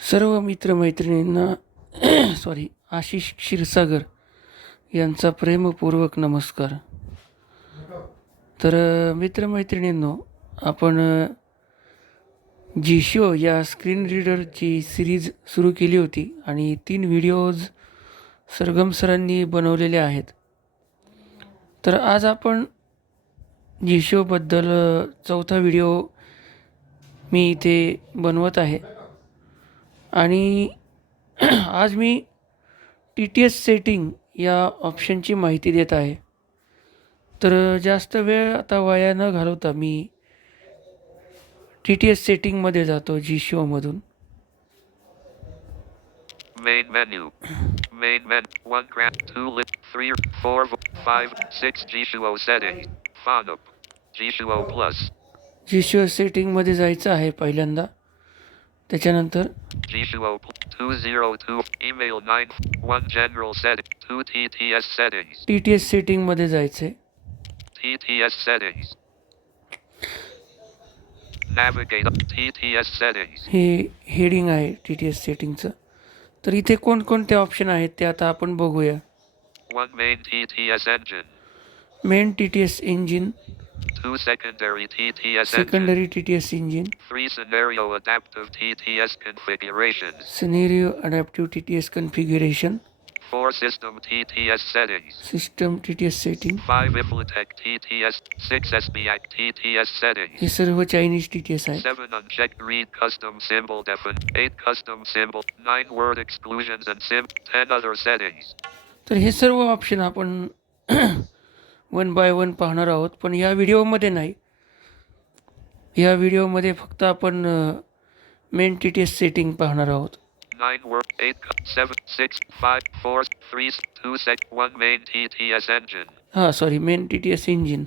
सर्व मित्रमैत्रिणींना सॉरी आशिष क्षीरसागर यांचा प्रेमपूर्वक नमस्कार. तर मित्रमैत्रिणींनो आपण जिशो या स्क्रीन रीडरची सिरीज सुरू केली होती आणि तीन व्हिडिओज सरगम सरांनी बनवलेले आहेत. तर आज आपण जिशोबद्दल चौथा व्हिडिओ मी इथे बनवत आहे. आणि आज मी टी टी एस सेटिंग या ऑप्शनची माहिती देत आहे तर जास्त वेळ आता वाया न घालवता मी टी टी एस सेटिंगमध्ये जातो जी शोमधून Main menu. Main menu. One grant. Two lit. Three. Four. Five. Six. Jishuo settings. Fonup. Jishuo plus. Jieshuo सेटिंगमध्ये जायचं आहे पहिल्यांदा त्याच्यानंतर. टी टी एस सेटिंगमध्ये जायचं आहे TTS settings. Navigate. TTS settings. हे हेडिंग आहे टी टी एस सेटिंगचं तर इथे कोणकोणते ऑप्शन आहेत ते आता आपण बघूया. Main T T S engine Two secondary TTS engine. Secondary T T S engine Three scenario adaptive TTS configurations. Scenario adaptive T T S configuration Four system TTS settings. System T T S setting Five Iflatec TTS. Six SBAC TTS settings. हे सर्व Chinese T T S आहे Seven unchecked read custom symbol defin. Eight custom symbol. Nine word exclusions and sim. Ten other settings. तर हे सर्व option आपण one by one पाहणार आहोत. पण ह्या व्हिडिओमध्ये नाही. ह्या व्हिडिओमध्ये फक्त आपण main T T S setting पाहणार आहोत. हा sorry main T T S engine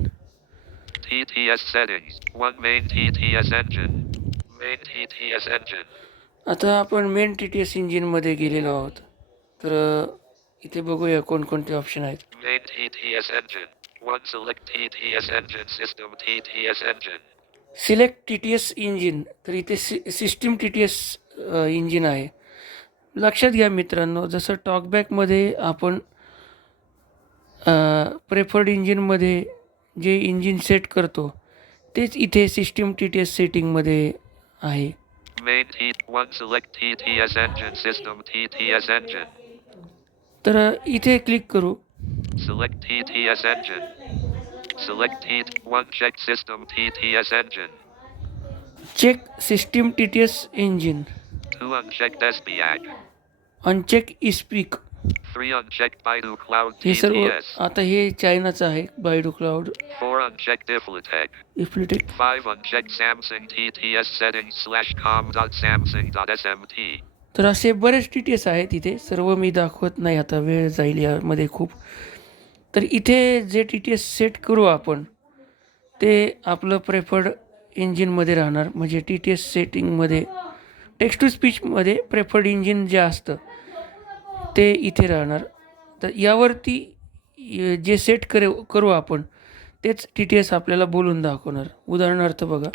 आता आपण मेन टी टी एस इंजिनमध्ये गेलेलो आहोत. तर इथे बघूया कोणकोणते ऑप्शन आहेत. Main T T S engine 1. Select TTS engine system TTS engine. Select T T S engine तर इथे सि system T T S engine आहे लक्षात घ्या मित्रांनो जसं टॉकबॅकमध्ये आपण प्रेफर्ड इंजिनमध्ये जे इंजिन सेट करतो तेच इथे सिस्टीम टी टी एस सेटिंगमध्ये आहे तर इथे क्लिक करू Select TTS engine. Select T one check system TTS engine. T T S engine Two unchecked SBAC. Uncheck eSpeak Three unchecked Baidu Cloud हे सर्व TTS. आता हे चायनाचं आहे Baidu cloud Four unchecked Iflatec. IFlytek Five unchecked Samsung TTS settings slash com dot Samsung dot SMT. तर असे बरेच T T S आहेत इथे सर्व मी दाखवत नाही आता वेळ जाईल यामध्ये खूप तर इथे जे टी टी एस सेट करू आपण ते आपलं प्रेफर्ड इंजिनमध्ये राहणार. म्हणजे टी टी एस सेटिंगमध्ये टेक्स्ट टू स्पीचमध्ये प्रेफर्ड इंजिन जे असतं ते इथे राहणार. तर यावरती जे सेट करे करू आपण तेच टी टी एस आपल्याला बोलून दाखवणार. उदाहरणार्थ बघा.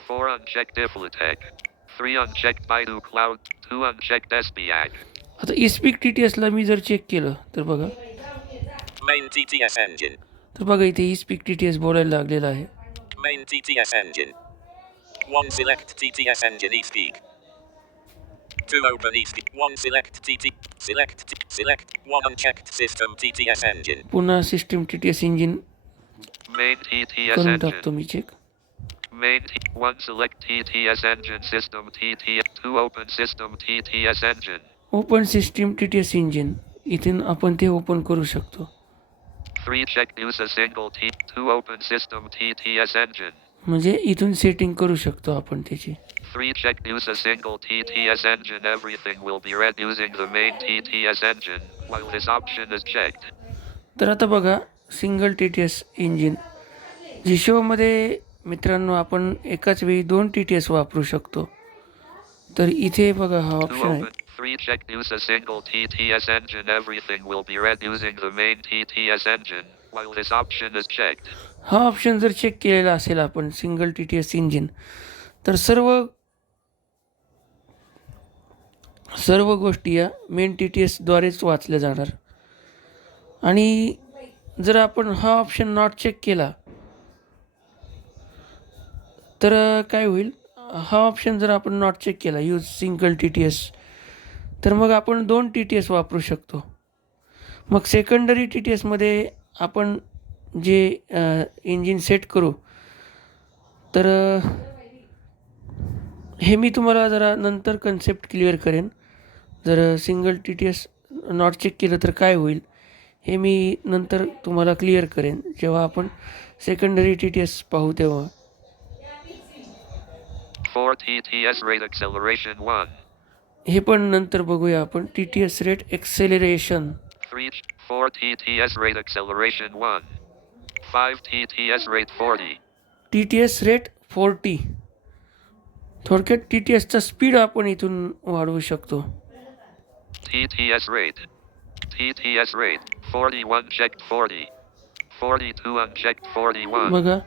SBAC. आता इस्पीक टी टी एसला मी जर चेक केलं तर बघा. Main TTS engine. तर बघा इथे इस्पीक टी टी एस बोलायला लागलेलं आहे Main TTS engine. 1 select TTS engine eSpeak. 2 open eSpeak. 1 select TT. Select T. Select 1 unchecked system TTS engine. पुन्हा system T T S engine Main TTS करून engine. टाकतो मी check Main T- one select TTS engine system TTS two open system TTS engine open system T T S engine इथून आपण ते open करू शकतो three check use a single T two open system TTS engine म्हणजे इथून setting करू शकतो आपण त्याची three check use a single TTS engine everything will be read using the main TTS engine while this option is checked तर आता बघा single T T S engine जिशोमध्ये मित्रांनो आपण एकाच वेळी दोन टी टी एस वापरू शकतो तर इथे बघा हा ऑप्शन आहे open three check use a single TTS engine. Everything will be read using the main TTS engine while this option is checked. हा ऑप्शन जर चेक केलेला असेल आपण single T T S engine तर सर्व सर्व गोष्टी या मेन टी टी एसद्वारेच वाचल्या जाणार. आणि जर आपण हा ऑप्शन नॉट चेक केला तर काय होईल? हा ऑप्शन जर आपण नॉट चेक केला use single T T S तर मग आपण दोन टी टी एस वापरू शकतो. मग सेकंडरी टी टी एसमध्ये आपण जे इंजिन सेट करू तर हे मी तुम्हाला जरा नंतर कन्सेप्ट क्लिअर करेन. जर single T T S not check केलं तर काय होईल हे मी नंतर तुम्हाला क्लिअर करेन. जेव्हा आपण सेकंडरी टी टी एस पाहू तेव्हा. हे पण नंतर बघूया आपण. T T S rate acceleration T T S rate forty थोडक्यात टी टी एसचा स्पीड आपण इथून वाढवू शकतो. T T S rate T T S rate forty one check forty forty two uncheck forty one बघा.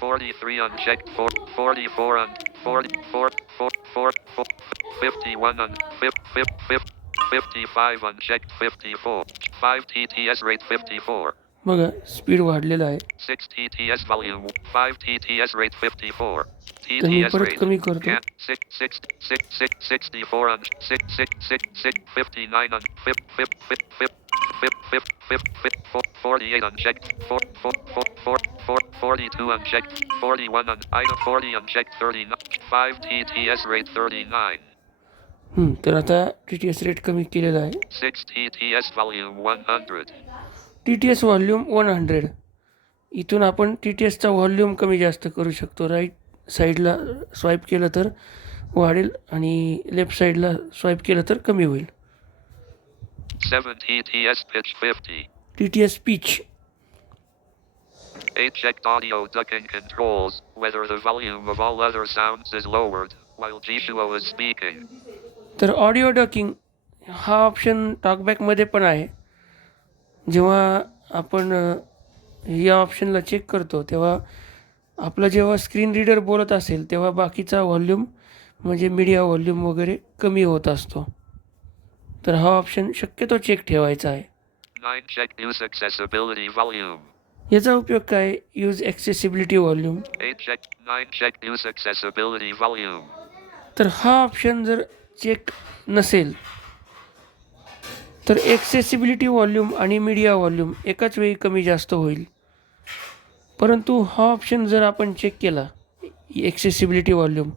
Forty three uncheck four forty four अन forty four four 4, 4, 51 un, 5, 5, 5, 55 unchecked 54. 5 TTS rate 54. बघा speed वाढलेला आहे 6 TTS volume 5 TTS rate 54. TTS परत rate कमी करतो. Can 6 6 6 6 64 on 6 6 6 6 59 on 5 5 5 5 5 5 5 48 unchecked 4 4 4 4 4 42 unchecked 41 on item 40 unchecked 39 5 TTS rate 39 तर आता T T S rate कमी केलेला आहे. 6 TTS volume 100 T T S volume one hundred इथून आपण टी टी एसचा व्हॉल्यूम कमी जास्त करू शकतो राईट साईडला स्वाईप केलं तर वाढेल आणि लेफ्ट साईडला स्वाईप केलं तर कमी होईल. T T S pitch Eject audio ducking controls whether the volume of all other sounds is lowered while Jishua is speaking. तर ऑडिओ डकिंग हा ऑप्शन टॉकबॅकमध्ये पण आहे. जेव्हा आपण या ऑप्शनला चेक करतो तेव्हा आपला जेव्हा स्क्रीन रीडर बोलत असेल तेव्हा बाकीचा व्हॉल्यूम म्हणजे मीडिया व्हॉल्यूम वगैरे कमी होत असतो. तर हा ऑप्शन शक्यतो चेक ठेवायचा आहे. 9 check use accessibility volume. याचा उपयोग काय? Use accessibility volume 8 check 9 check use accessibility volume. तर हा ऑप्शन जर चेक नसेल तर एक्सेसिबिलिटी व्हॉल्यूम आणि मीडिया व्हॉल्यूम एकाच वेळी कमी जास्त होईल. परंतु हा ऑप्शन जर आपण चेक केला एक्सेसिबिलिटी व्हॉल्यूम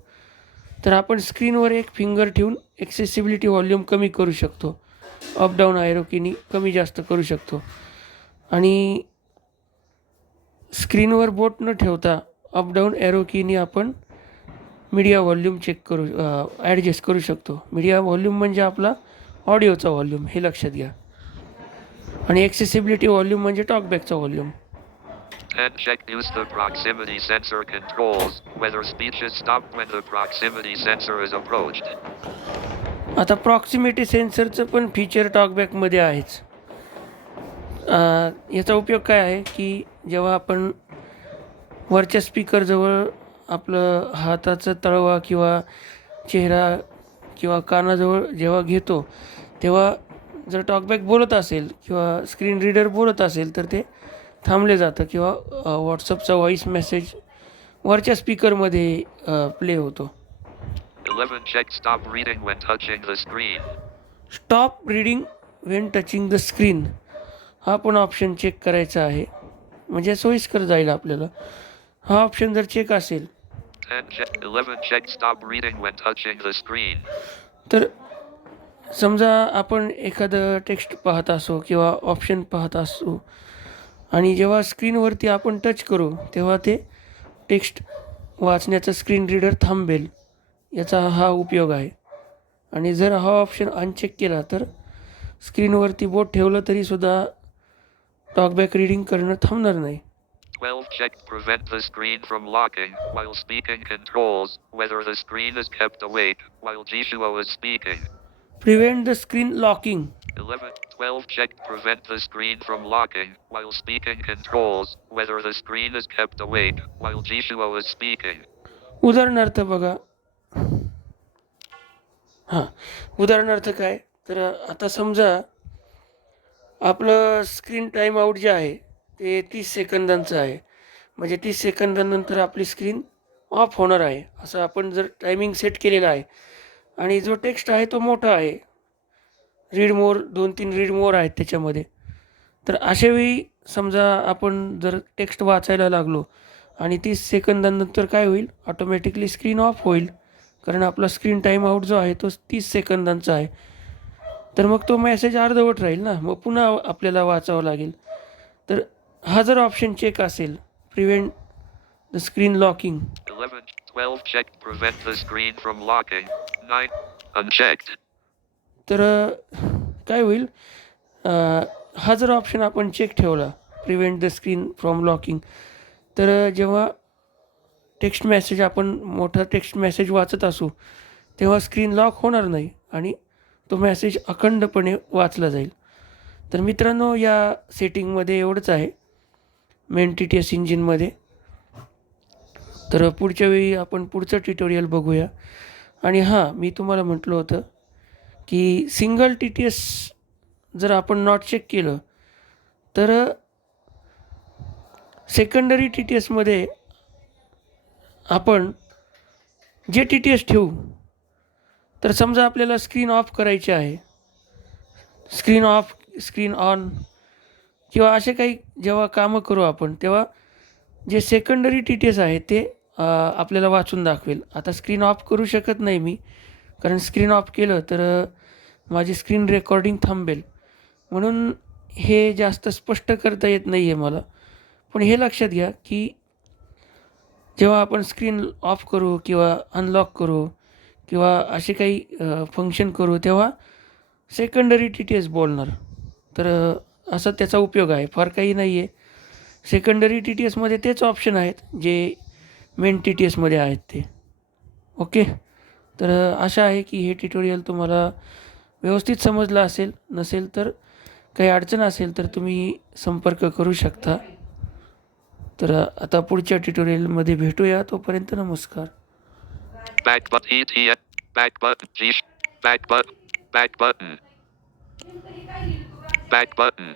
तर आपण स्क्रीनवर एक फिंगर ठेवून एक्सेसिबिलिटी व्हॉल्यूम कमी करू शकतो. अप डाऊन आयरोकीनी कमी जास्त करू शकतो. आणि स्क्रीनवर बोट न ठेवता अप डाऊन ॲरोकीनी आपण मीडिया व्हॉल्यूम चेक करू ॲडजस्ट करू शकतो. मीडिया व्हॉल्यूम म्हणजे आपला ऑडिओचा व्हॉल्यूम हे लक्षात घ्या. आणि एक्सेसिबिलिटी व्हॉल्यूम म्हणजे टॉकबॅकचा volume 10 check use the proximity sensor controls whether speech is stopped when the proximity sensor is approached. आता प्रॉक्सिमिटी सेन्सरचं पण फीचर टॉकबॅकमध्ये आहेच याचा उपयोग काय आहे की जेव्हा आपण वरच्या स्पीकरजवळ आपलं हाताचं तळवा किंवा चेहरा किंवा कानाजवळ जेव्हा घेतो तेव्हा जर टॉकबॅक बोलत असेल किंवा स्क्रीन रीडर बोलत असेल तर ते थांबले जातं किंवा व्हॉट्सअपचा व्हॉईस मेसेज वरच्या स्पीकरमध्ये प्ले होतो. 11 check stop reading when touching the screen. Stop reading when touching the screen हा पण ऑप्शन चेक करायचा आहे. म्हणजे सोयीस्कर जाईल आपल्याला. हा ऑप्शन जर चेक असेल. 10 check 11 check stop reading when touching the screen. तर समजा आपण एखादं टेक्स्ट पाहत असो किंवा ऑप्शन पाहत असू आणि जेव्हा स्क्रीनवरती आपण टच करू तेव्हा ते टेक्स्ट वाचण्याचं स्क्रीन रीडर थांबेल. याचा हा उपयोग आहे. आणि जर हा ऑप्शन अनचेक केला तर स्क्रीनवरती बोट ठेवलं तरीसुद्धा टॉकबॅक रीडिंग करणं थांबणार नाही. 12 check prevent the screen from locking while speaking controls whether the screen is kept awake while Jishuo is speaking. Prevent the screen locking 11 12 check prevent the screen from locking while speaking controls whether the screen is kept awake while Jishua is speaking. उदाहरणार्थ बघा. हां उदाहरणार्थ काय? तर आता समजा आपलं screen time out जे आहे ते तीस सेकंदांचं आहे. म्हणजे तीस सेकंदानंतर आपली स्क्रीन ऑफ होणार आहे. असं आपण जर टायमिंग सेट केलेला आहे आणि जो टेक्स्ट आहे तो मोठा आहे रीड मोर दोन तीन रीड मोर आहेत त्याच्यामध्ये. तर अशावेळी समजा आपण जर टेक्स्ट वाचायला लागलो आणि तीस सेकंदानंतर काय होईल? ऑटोमॅटिकली स्क्रीन ऑफ होईल. कारण आपला स्क्रीन टाईम आऊट जो आहे तो तीस सेकंदांचा आहे. तर मग तो मेसेज अर्धवट राहील ना? मग पुन्हा आपल्याला वाचावं लागेल. तर हा जर ऑप्शन चेक असेल prevent the screen locking 11, 12 check, Prevent the screen from locking. 9, unchecked. तर काय होईल? हा जर ऑप्शन आपण चेक ठेवला prevent the screen from locking तर जेव्हा टेक्स्ट मेसेज आपण मोठा टेक्स्ट मेसेज वाचत असू तेव्हा स्क्रीन लॉक होणार नाही आणि तो मेसेज अखंडपणे वाचला जाईल. तर मित्रांनो या सेटिंगमध्ये एवढंच आहे. मेन टी टी एस इंजिनमध्ये तर पुढच्या वेळी आपण पुढचं ट्युटोरियल बघूया. आणि हां मी तुम्हाला म्हटलं होतं की सिंगल टी टी एस जर आपण नॉट चेक केलं तर सेकंडरी टी टी एसमध्ये आपण जे टी टी एस ठेवू तर समजा आपल्याला स्क्रीन ऑफ करायची आहे स्क्रीन ऑफ स्क्रीन ऑन किंवा असे काही जेव्हा कामं करू आपण तेव्हा जे सेकंडरी टी टी एस आहे ते आपल्याला वाचून दाखवेल. आता स्क्रीन ऑफ करू शकत नाही मी कारण स्क्रीन ऑफ केलं तर माझी स्क्रीन रेकॉर्डिंग थांबेल. म्हणून हे जास्त स्पष्ट करता येत नाही आहे मला. पण हे लक्षात घ्या की जेव्हा आपण स्क्रीन ऑफ करू किंवा अनलॉक करू किंवा असे काही फंक्शन करू तेव्हा सेकंडरी टी टी एस बोलणार. तर असा त्याचा उपयोग आहे. फार काही नाही आहे सेकंडरी टी टी एसमध्ये तेच ऑप्शन आहेत जे मेन टी टी एसमध्ये आहेत ते. ओके तर आशा आहे की हे ट्युटोरियल तुम्हाला व्यवस्थित समजलं असेल नसेल तर काही अडचण असेल तर तुम्ही संपर्क करू शकता तर आता पुढच्या ट्युटोरियलमध्ये भेटूया तोपर्यंत नमस्कार Back button. E, ETN. Back button. G. Back button. Back button. Back button.